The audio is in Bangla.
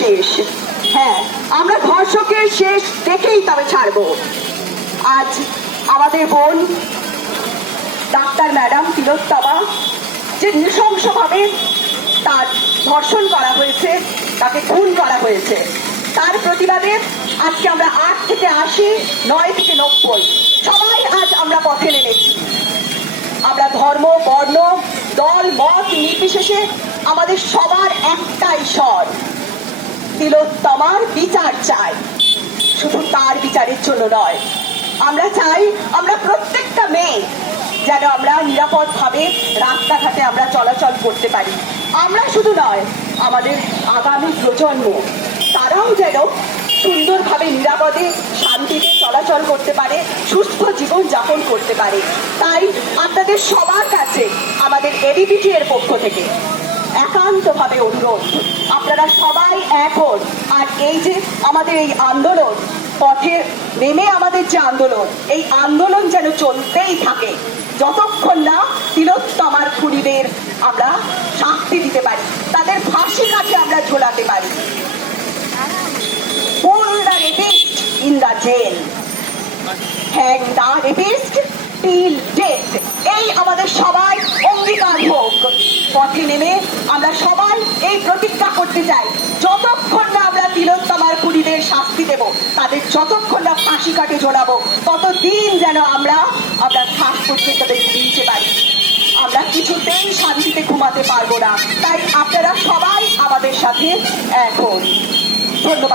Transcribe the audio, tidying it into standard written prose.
শেষ। হ্যাঁ, আমরা ধর্ষকের শেষ দেখেই তবে ছাড়বো। আজ আমাদের বোন ডাক্তার ম্যাডাম তিলোত্তমা যে নৃশংসভাবে তার ধর্ষণ করা হয়েছে, তাকে খুন করা হয়েছে, তার প্রতিবাদে আজকে আমরা 8 থেকে 80, 9 থেকে 90 সবাই আজ আমরা পথে নেমেছি। আমরা ধর্ম, বর্ণ, দল, মত নির্বিশেষে আমাদের সবার একটাই স্বর, তিলোত্তমার বিচার চাই। শুধু তার বিচারের জন্য নয়, আমরা চাই আমরা প্রত্যেকটা মেয়ে যেন আমরা নিরাপদভাবে রাস্তাঘাটে আমরা চলাচল করতে পারি। আমরা শুধু নয়, আমাদের আগামী প্রজন্ম তারাও যেন সুন্দরভাবে নিরাপদে শান্তিতে চলাচল করতে পারে, সুস্থ জীবন যাপন করতে পারে। তাই আপনাদের সবার কাছে আমাদের এবিপিটি এর পক্ষ থেকে একান্তভাবে অনুরোধ, আপনারা সবাই এক হন। আর এই যে আমাদের এই আন্দোলন, পথে নেমে আমাদের যে আন্দোলন, এই আন্দোলন যেন চলতেই থাকে যতক্ষণ না তিলোত্তমার খুনিদের আমরা শাস্তি দিতে পারি, তাদের ফাঁসি কাছে আমরা ঝোলাতে পারি। Pull the rapist in the jail, hang the rapist till death। এই আমাদের সবাই অঙ্গীকার হোক। পথে নেমে আমরা সবাই এই প্রতিজ্ঞা করতে চাই, যতক্ষণ না আমরা তিলোত্তমার খুনিদের শাস্তি দেব, তাদের যতক্ষণ না ফাঁসি কাটে ঝোলাবো, ততদিন যেন আমরা শ্বাস পর্যন্ত দিতে পারি। আমরা কিছুতেই শান্তিতে ঘুমাতে পারবো না। তাই আপনারা সবাই আমাদের সাথে এক হন। ধন্যবাদ।